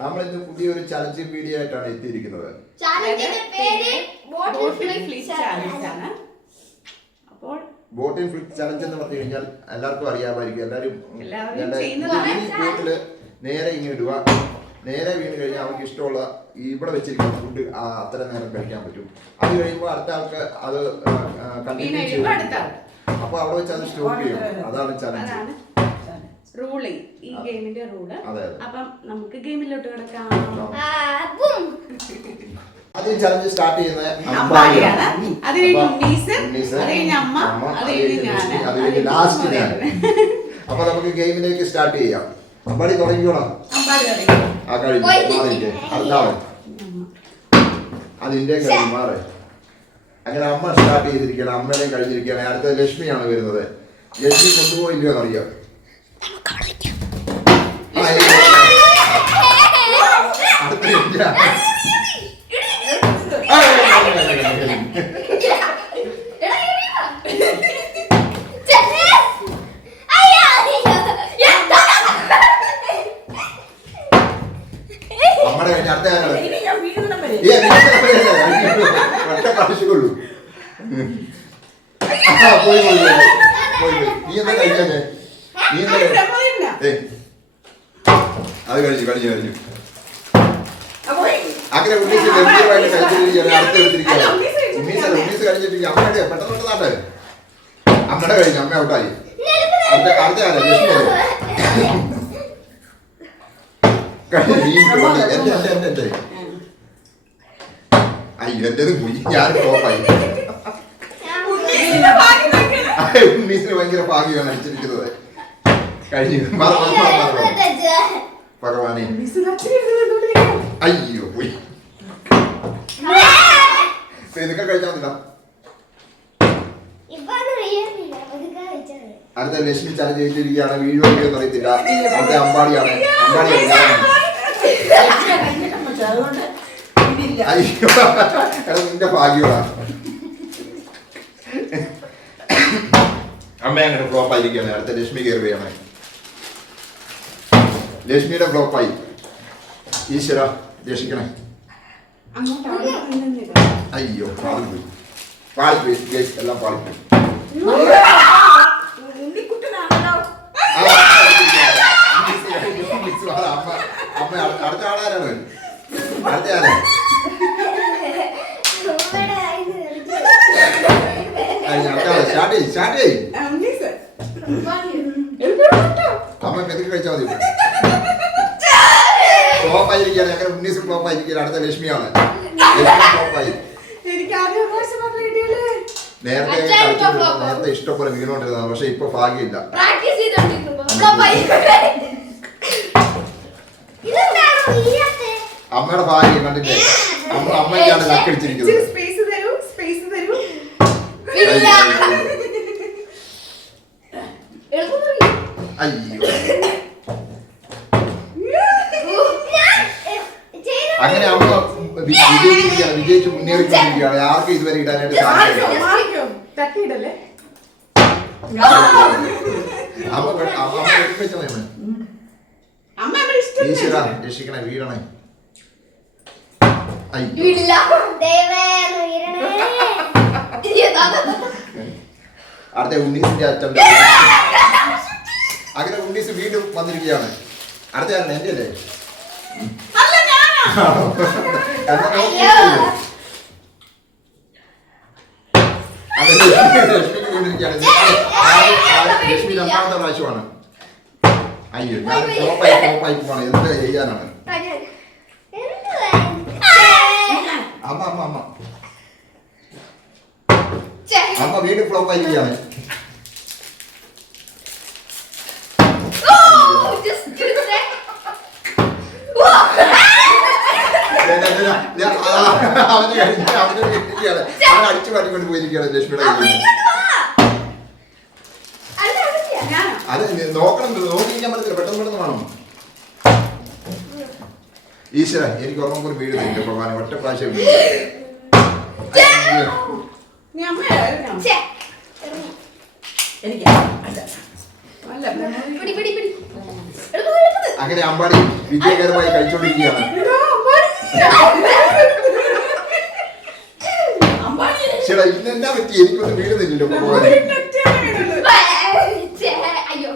നമ്മളിന്ന് പുതിയൊരു challenging video ആയിട്ടാണ് എത്തിയിരിക്കുന്നത്. ബോട്ടിൽ ഫ്ലിപ്പ് ചലഞ്ച് എന്ന് പറഞ്ഞു കഴിഞ്ഞാൽ എല്ലാവർക്കും അറിയാമായിരിക്കും. എല്ലാവരും ബോട്ടില് നേരെ ഇങ്ങനെ ഇടുക. നേരെ വീണ് കഴിഞ്ഞാൽ അവർക്ക് ഇഷ്ടമുള്ള ഇവിടെ വെച്ചിരിക്കുന്ന ഫുഡ് അത്ര നേരം കഴിക്കാൻ പറ്റും. അത് കഴിയുമ്പോൾ അടുത്ത ആൾക്ക് അത് കണ്ടിന്യൂ ചെയ്യും. അപ്പൊ അവിടെ വെച്ച് അത് സ്റ്റോപ്പ് ചെയ്യും. അതാണ് ചലഞ്ച്. റൂളിങ് ഈ ഗെയിമിന്റെ റൂള്. അപ്പം നമുക്ക് ഗെയിമിലോട്ട് കിടക്കാം. അത് ചലഞ്ച് സ്റ്റാർട്ട് ചെയ്യുന്നത് അമ്പാടിയാണ്. അത് കഴിഞ്ഞ് ഉണ്ണീസ്, അത് കഴിഞ്ഞ് അമ്മ, അത് കഴിഞ്ഞ് ലാസ്റ്റ് ഞാൻ. അപ്പൊ നമുക്ക് ഗെയിമിലേക്ക് സ്റ്റാർട്ട് ചെയ്യാം. അമ്പാടി തുടങ്ങിക്കോളാം. ആ കഴിഞ്ഞു അടുത്താണ് അതിന്റെ കഴിഞ്ഞു മാറ്. അങ്ങനെ അമ്മ സ്റ്റാർട്ട് ചെയ്തിരിക്കുകയാണ്. അമ്മയുടെയും കഴിഞ്ഞിരിക്കുകയാണ്. അടുത്ത ലക്ഷ്മിയാണ് വരുന്നത്. ലക്ഷ്മി കൊണ്ടുപോയില്ലയോ എന്നറിയാം. അടുത്ത അമ്മയുടെ കഴിഞ്ഞ അടുത്ത ഒറ്റ പ്രാവശ്യമുള്ളൂ. പോയി പോയി പോയി. നീ എന്താ കഴിക്കാഞ്ഞേ? നീ എന്താ അത് കഴിഞ്ഞു കഴിഞ്ഞു കഴിഞ്ഞു. അങ്ങനെ ഉണ്ണീസ് ഗംഭീരമായിട്ട് കഴിച്ചിരിക്കുകയാണ്. അടുത്തെടുത്തിരിക്കുകയാണ്. ഉണ്ണീസ് കഴിഞ്ഞിട്ടിരിക്കുക. അമ്മയുടെ പെട്ടെന്ന് നാട്ടെ അമ്മയുടെ കഴിഞ്ഞു. അമ്മ ഔട്ടായി. അടുത്ത ആരാ? ലക്ഷ്മി അയ്യോ എന്റേത് പോയി. ഞാൻ ടോപ്പായി. ഉണ്ണീസിന് ഭയങ്കര ഭാഗ്യമാണ് അടിച്ചിരിക്കുന്നത്. കഴിഞ്ഞു. ഭഗവാനെ അയ്യോ പോയി. ഇതൊക്കെ കഴിച്ചാൽ മതിടാ. അടുത്ത ലക്ഷ്മി ചലഞ്ച് ചെയ്തിരിക്കുകയാണ്. വീഡിയോ എന്ന് അറിയത്തില്ല. അടുത്ത അമ്പാടിയാണ്. അയ്യോ നിന്റെ ഭാഗ്യമാണ്. അമ്മ അങ്ങനെ ഫ്ലോപ്പ് ആയിരിക്കുകയാണ്. അടുത്ത ലക്ഷ്മി കയറുകയാണ്. ലക്ഷ്മിയുടെ ഫ്ലോപ്പായി. ഈശ്വര രക്ഷിക്കണേ. അയ്യോ പാളിപ്പോയി. പാളിപ്പോയി എല്ലാം പാളിപ്പോയി. അമ്മ അടുത്ത ആളാരാണ്? അടുത്ത ആരാ? സ്റ്റാർട്ട് ചെയ്യ്. അമ്മ പെതുക്കെ കഴിച്ചാൽ മതി. ഫ്ലോപ്പ് ആയിരിക്കുകയാണ്. അങ്ങനെ ഉണ്ണീസ് ഫ്ലോപ്പ് ആയിരിക്കുകയാണ്. അടുത്ത ലക്ഷ്മിയാണ്. ഫ്ലോപ്പായി. നേരത്തെ ഇഷ്ടംപോലെ വീണോണ്ടിരുന്നതാണ്. പക്ഷെ ഇപ്പൊ ഭാഗ്യമില്ല. അമ്മയുടെ ഭാഗ്യം കണ്ടില്ലേ? അമ്മയ്ക്കാണ് ലക്കടിച്ചിരിക്കുന്നത്. അയ്യോ അങ്ങനെ അമ്മ വിജയിച്ച് മുന്നേറിക്കൊണ്ടിരിക്കുകയാണ്. ആർക്കും ഇതുവരെ ഇടാനായിട്ട് സാധിക്കില്ല. ഈശ്വര രക്ഷിക്കണേ. വീഴണേ. അടുത്ത ഉണ്ണീസിന്റെ അച്ഛൻ. അങ്ങനെ ഉണ്ണീസ് വീണ്ടും വന്നിരിക്കുകയാണ്. അടുത്ത എന്റെ അല്ലേ? ലക്ഷ്മി രണ്ടാമത്തെ പ്രാവശ്യമാണ്. അയ്യോ ഞാൻ ടോപ്പായി പോവാണ്. എന്ത് ചെയ്യാനാണ്? അമ്മ അമ്മ അമ്മ അമ്മ വീണ്ടും ഫ്ലോപ്പ് ആയിരിക്കുകയാണ്. അവൻ അടിച്ചു മാറ്റിക്കൊണ്ട് പോയിരിക്കുകയാണ് ലക്ഷ്മിയുടെ കയ്യിൽ. അത് നോക്കണം. നോക്കിയിരിക്കാൻ പറ്റത്തില്ല. പെട്ടെന്ന് വേണം. ഈശ്വര എനിക്ക് ഓർമ്മ പോലും വീഴുന്നില്ല. ഭഗവാനെ ഒറ്റ പ്രാവശ്യം അങ്ങനെ അമ്പാടി വിജയകരമായി കഴിച്ചോണ്ടിരിക്കുകയാണ്. ചേട്ടാ ഇന്നെന്നാ പറ്റി? എനിക്കൊന്നും വീഴുന്നില്ലല്ലോ. അയ്യോ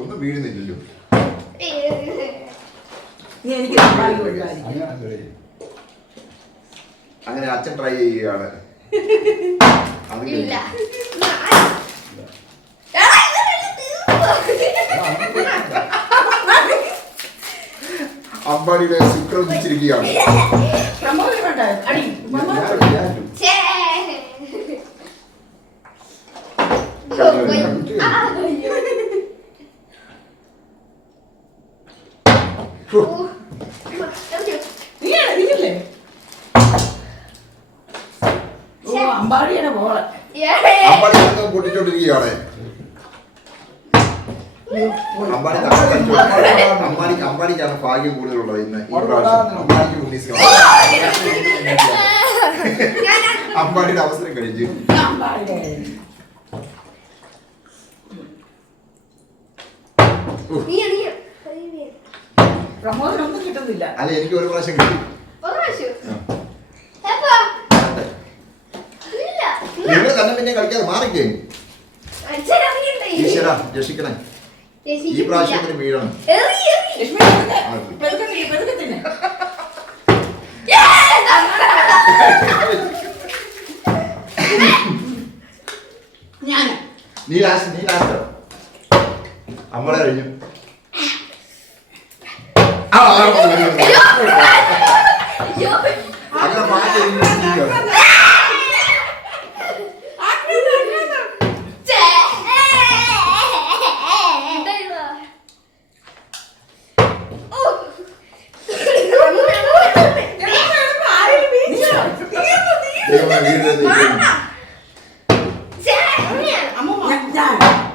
ഒന്നും വീഴുന്നില്ലല്ലോ. അങ്ങനെ അച്ഛൻ ട്രൈ ചെയ്യുകയാണ്. അമ്പാടിയുടെ ശുക്രം വെച്ചിരിക്കുകയാണ്. അമ്പാടി പൊട്ടിച്ചോണ്ടിരിക്കുകയാണ്. അമ്പാടിക്കാണ് ഭാഗ്യം കൂടുതലുള്ളത് ഇന്ന്. ഈ പ്രാവശ്യം അമ്പാടിക്ക് ഉന്നയിച്ചു. അമ്പാടിയുടെ അവസരം കഴിച്ചു. പ്രമോദനൊന്നും കിട്ടുന്നില്ല. അല്ല എനിക്ക് ഒരു പ്രാവശ്യം കിട്ടി. നിങ്ങൾ തന്നെ പിന്നെ കളിക്കാതെ മാറിക്കേ. ഈശ്വര രക്ഷിക്കണേ. ഈ പ്രാവശ്യം വീഴണം. നീ ലാസ്റ്റ് അമ്മളെ കഴിഞ്ഞു. അങ്ങനെ മാറ്റി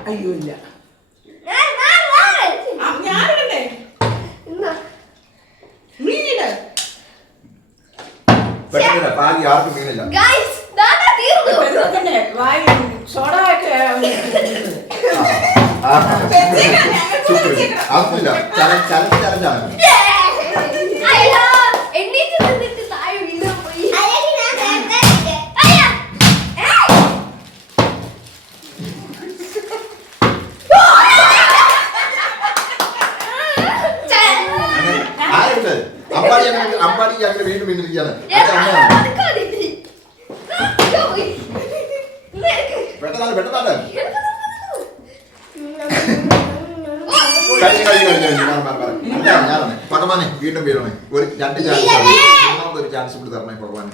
അയ്യോ ഇല്ല പാകി ആർക്കും വീണില്ല. ആർക്കില്ല. ചലഞ്ചാണ്. അമ്പാടി അങ്ങനെ വീണ്ടും വീണ്ടിരിക്കുകയാണ്. പെട്ടെന്നാണ് ഞാനാണ് ഭഗവാനെ വീണ്ടും വീഴണേ. ഒരു 2 ചാൻസ് മൂന്നാമതൊരു ചാൻസ് കൂടി തരണേ ഭഗവാനെ.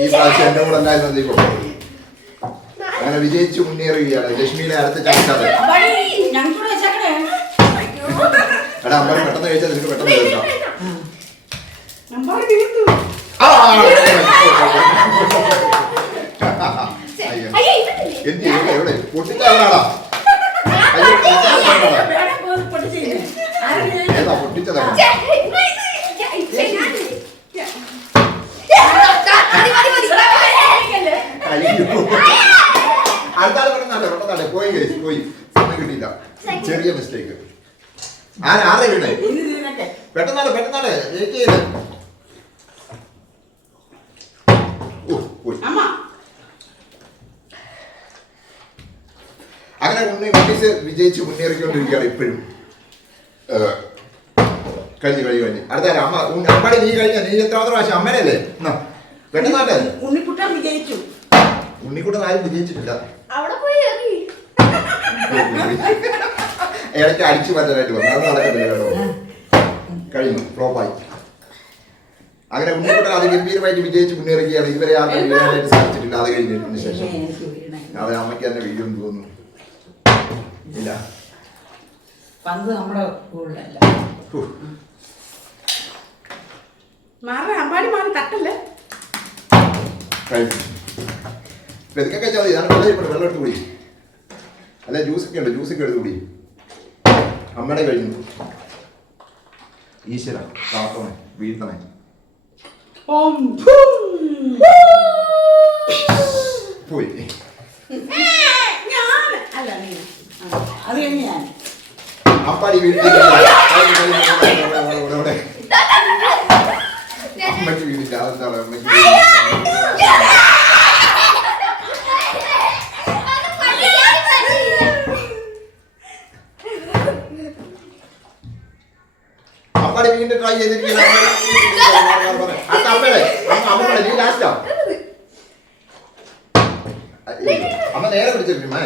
ഈ പ്രാവശ്യം എന്റെ കൂടെ ഉണ്ടായിരുന്നത് ദീപം. അങ്ങനെ വിജയിച്ചു മുന്നേറുകയാണ്. ലക്ഷ്മിയുടെ അടുത്ത ചാൻസ് ആണ്. എടാ അമ്പാടി പെട്ടെന്ന് കഴിച്ചാൽ നിനക്ക് പെട്ടെന്ന് കഴിക്കാം. എവിടെ പൊട്ടിച്ചവനാടാ? ഏതാ പൊട്ടിച്ചതാ? അടുത്താൾ പെട്ടെന്നാട്ടെ പോയി കഴിച്ചു. പോയി സമയം കിട്ടിയില്ല. ചെറിയ മിസ്റ്റേക്ക്. ആരെ വീണേ? പെട്ടെന്നാളെ വെയിറ്റ് ചെയ്ത്. അങ്ങനെ ഉണ്ണീസ് വിജയിച്ച് മുന്നേറിക്കൊണ്ടിരിക്കുകയാണ് ഇപ്പോഴും. കഴിഞ്ഞു. അടുത്ത അമ്പാടി നീ കഴിഞ്ഞ. നീ എത്രാമത്തെ പ്രാവശ്യം അമ്മേനല്ലേ? പെട്ടെന്നാട്ടെ. ഉണ്ണിക്കുട്ടൻ വിജയിച്ചു. ഉണ്ണിക്കുട്ടൻ ആരും വിജയിച്ചിട്ടില്ല. ഇടയ്ക്ക് അടിച്ചു മാറ്റാനായിട്ട് വന്നു. അത് നടക്കത്തില്ല കേട്ടോ. കഴിഞ്ഞു. ഫ്ലോപ്പായി. അങ്ങനെ ഉണ്ണിക്കുട്ടൻ അത് ഗംഭീരമായിട്ട് വിജയിച്ച് മുന്നേറുകയാണ്. ഇതുവരെ ആർക്കും വീഴാനായിട്ട് സാധിച്ചിട്ടില്ല. അത് കഴിഞ്ഞതിന് ശേഷം അതെ അമ്മയ്ക്ക് തന്നെ വീഴുമെന്ന് തോന്നുന്നു. ഇല്ല പന്ത് നമ്മുടെ സ്കൂളിലല്ല. അമ്പാടി മാറി തട്ടല്ലേ വെതുക്കെ കഴിച്ചാൽ മതി. ഇതാണ് വെള്ളം എടുത്ത് കൂടി. അല്ല ജ്യൂസൊക്കെ ഉണ്ട്, ജ്യൂസൊക്കെ എടുത്ത് കൂടി. അമ്മയുടെ കഴിഞ്ഞു. ഈശ്വര കാത്തോണേ വീഴ്ത്തണേ. പോയി അത് കഴിഞ്ഞ് ഞാൻ അപ്പാടി വീട്ടിൽ അമ്മയ്ക്ക് വീടില്ല. അതെന്താണ് അമ്മയ്ക്ക് അപ്പാടി വീണ്ടും ട്രൈ ചെയ്തിരിക്കുന്നത്. അമ്മ നീ ലാസ്റ്റാ. അമ്മ നേരെ പിടിച്ചിട്ടില്ല.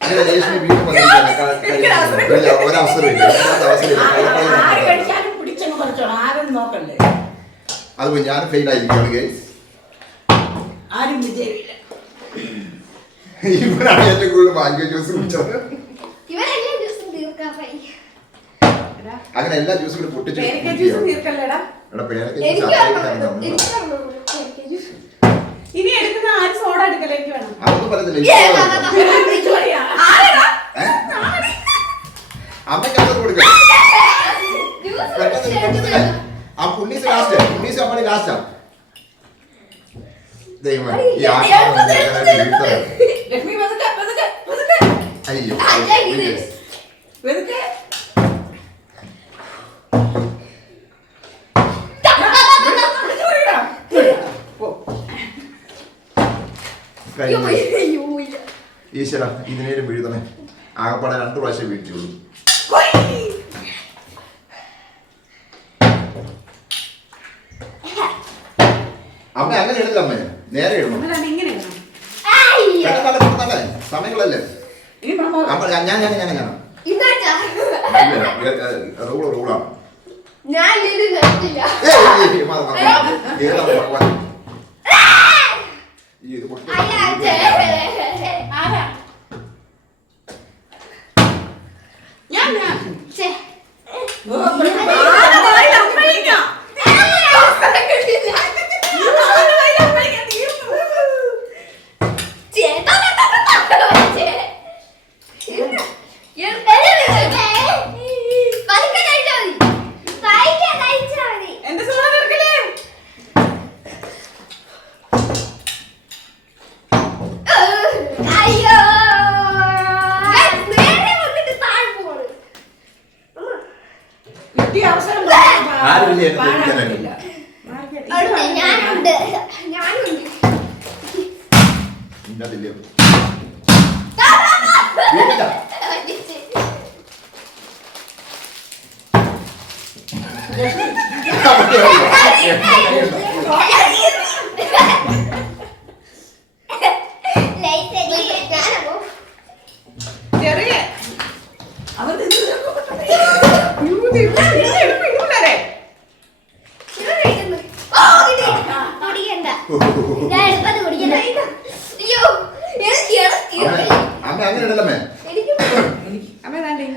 അങ്ങനെ രേഷ്മി വീണ്ടും ഒരവസരമില്ല. അത് പോയി ഞാൻ ഫെയിൽ ആയിരിക്കുകയാണ് ഗൈസ്. ആരും വിജയമില്ല. ഇവരാണ് ഏറ്റവും കൂടുതൽ ഭാഗ്യ ജ്യൂസ് കുടിച്ചത്. അങ്ങനെ എല്ലാ ജ്യൂസും കൂടി പൊട്ടിച്ചു. ഇനി എടുക്കുന്ന ആരും സോഡ എടുക്കലേക്ക് വേണം. അതൊന്നും പറയത്തില്ല. അമ്മയ്ക്ക് കൊടുക്കാം. ആ പുണ്ണീസ് ലാസ്റ്റ്. പുണ്ണീസ് അമ്മണി ലാസ്റ്റാ. ദൈവമേ ഈ അയ്യോ ഈശ്വര ഇതിനേലും വീഴുതണേ. ആകപ്പാടെ 2 പ്രാവശ്യം വീഴ്ചയുള്ളൂ. അമ്മ അങ്ങനെ ഇടില്ല. അമ്മ നേരെ ഇടണം. സമയങ്ങളല്ലേ റൂളാണ്.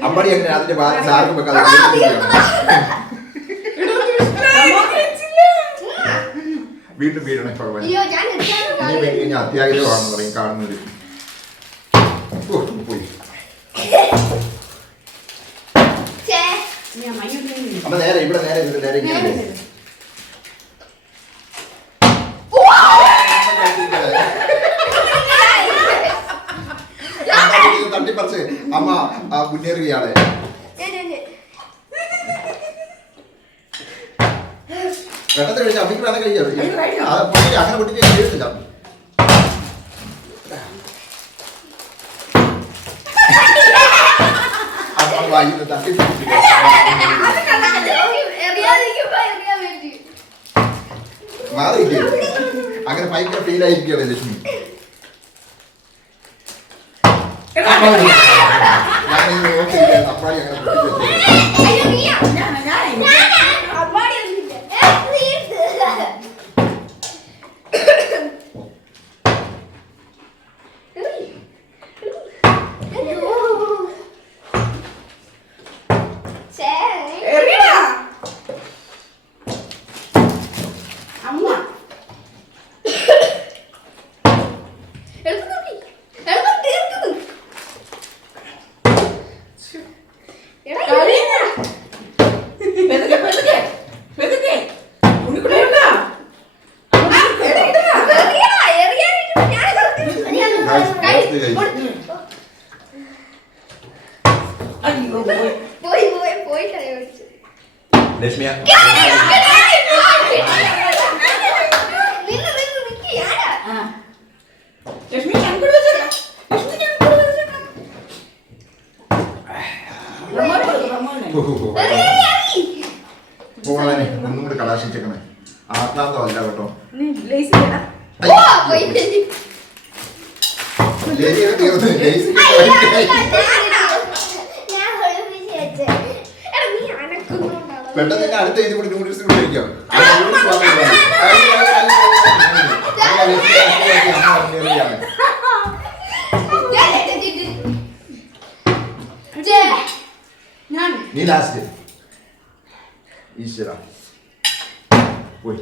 അമ്മടി അങ്ങനെ അതിന്റെ സാർക്കും വീണ്ടും വീഴണേ ഭഗവാൻ. ഇനി അത്യാഗ്രഹമാണെന്ന് പറയും കാണുന്നത്. പോയി അമ്മ നേരെ ഇവിടെ നേരെ നേരെ ഇങ്ങനെ തട്ടിപ്പറിച്ച് അമ്മ മുന്നേറുകയാണ്. വെള്ളത്തിൽ കഴിച്ചാൽ അമ്മയ്ക്ക് വേണം കഴിക്കാം. അങ്ങനെ പൊട്ടിച്ച് കഴിയത്തില്ല. മാറിയില്ലേ അങ്ങനെ ഭയങ്കര ഫീലായിരിക്കുകയാണ് ലക്ഷ്മി. അപ്പാടി അങ്ങനെ എറിയടാ. അമ്മ പെതുക്കെ, പെതുക്കെ, പെതുക്കെ. ഉണ്ണിക്കുട്ടി ഉണ്ടോ? അയ്യോ, പോയി. ലക്ഷ്മിയ ആ. ലക്ഷ്മി ഞാൻ കൂടെ വെച്ചേക്കാം. ലക്ഷ്മി ഞാൻ കൂടെ വെച്ചേക്കാം. റമോനെ. പോകാനെ ഒന്നും കൂടി കലാശിച്ചേക്കണേ. ആക്രാന്തമല്ല കേട്ടോ. നീ ലേസി ചെയ്യടാ. ലേസിയൊക്കെ തീർന്നു. ലേസി പെട്ടെന്ന് തന്നെ അടുത്ത ഇത് കൂടി നൂഡിൽസ് കൂടി കഴിക്കാം. നീ ലാസ്റ്റ് ഈശ്വര പോയി.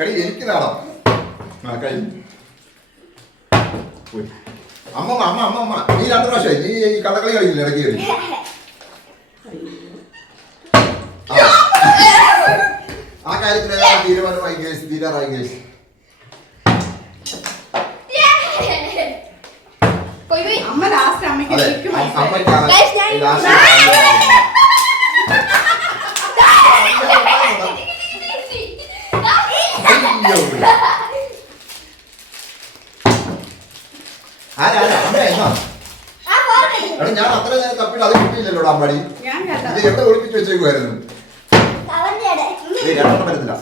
എടി എനിക്ക് നാടാ കഴിഞ്ഞു പോയി. അമ്മ നീ 2 പ്രാവശ്യമായി. നീ ഈ കള്ളക്കളി കളിക്കില്ല ഇടയ്ക്ക് കയറി. ആ കാര്യത്തിൽ തീരുമാനമായി കേസ് തീരാറായി കേസ്. അമ്മ ലാസ്റ്റ് അമ്മയ്ക്ക് അതെ ശരിക്കും മനസ്സിലായി. അമ്മയ്ക്കാണ് ലാസ്റ്റ്. ആരാ അമ്മ എന്നാ എടാ ഞാൻ അത്ര നേരം തപ്പിട്ട് അത് കിട്ടിയില്ലല്ലോ അമ്പാടി. ഞാൻ ഇത് കേട്ടോ. എവിടെ ഒളിപ്പിച്ച് വെച്ചേക്കുമായിരുന്നു. രണ്ടെണ്ണം പറ്റത്തില്ല.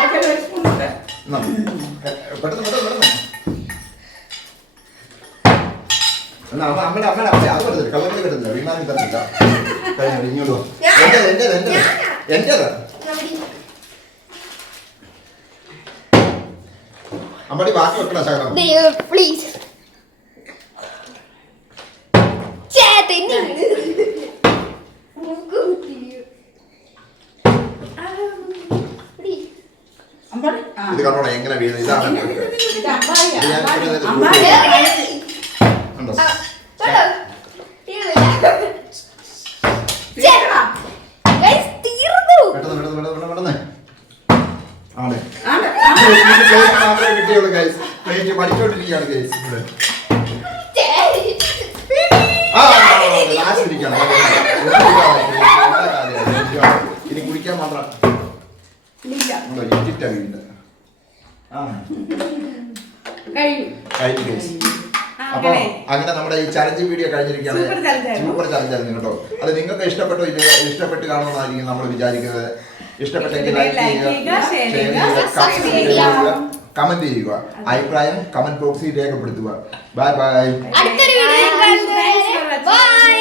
ആദ്യം ഒരു സ്പൂൺ ഇട്ട്. എന്നാ, പെട്ടെന്ന് എന്നാ അമ്മയുടെ അത് പറ്റത്തില്ല. കള്ളക്കളി പറ്റത്തില്ല. വീണാൻ തരത്തില്ല. കഴിഞ്ഞു ഇങ്ങോട്ട് വാ. എന്റേത് അമ്പാടി ബാക്കി വെക്കണ ശകലം. പ്ലീസ് അമ്പാടി. ആ. ഇത് കണ്ടോളാം എങ്ങനെ വീഴുന്നത്. ഇതാണ് ഇത് അമ്പാടിയാ. ഇത് ഞാൻ അമ്പാടി. ഇത്രയും അമ്പാടി. കണ്ടോ? പെട്ടെന്ന് ആണ് ആണ്ട്. പ്ലേറ്റ് മാത്രമേ കിട്ടിയുള്ളൂ ഗൈസ്. പ്ലേറ്റ് പഠിച്ചോണ്ടിരിക്കുകയാണ് ഗൈസ് ഇവിടെ. ലാസ്റ്റ് ഇരിക്കണം. ഇനി കുടിക്കാൻ മാത്രം ഇറ്റിട്ട വീട്. കഴിഞ്ഞു ഗൈസ്. അപ്പൊ അങ്ങനെ നമ്മുടെ ഈ ചലഞ്ച് വീഡിയോ കഴിഞ്ഞിരിക്കുകയാണ്. സൂപ്പർ ചലഞ്ച് ആയിരുന്നു കേട്ടോ. അത് നിങ്ങൾക്ക് ഇഷ്ടപ്പെട്ട് കാണുമെന്നായിരിക്കും നമ്മൾ വിചാരിക്കുന്നത്. ഇഷ്ടപ്പെട്ടെങ്കിൽ ലൈക്ക് ചെയ്യുക, ഷെയർ ചെയ്യുക, കമന്റ് ചെയ്യുക. അഭിപ്രായം കമന്റ് ബോക്സിൽ രേഖപ്പെടുത്തുക. Bye bye. അടുത്തൊരു വീഡിയോ കാണുന്നവരെ ബൈ.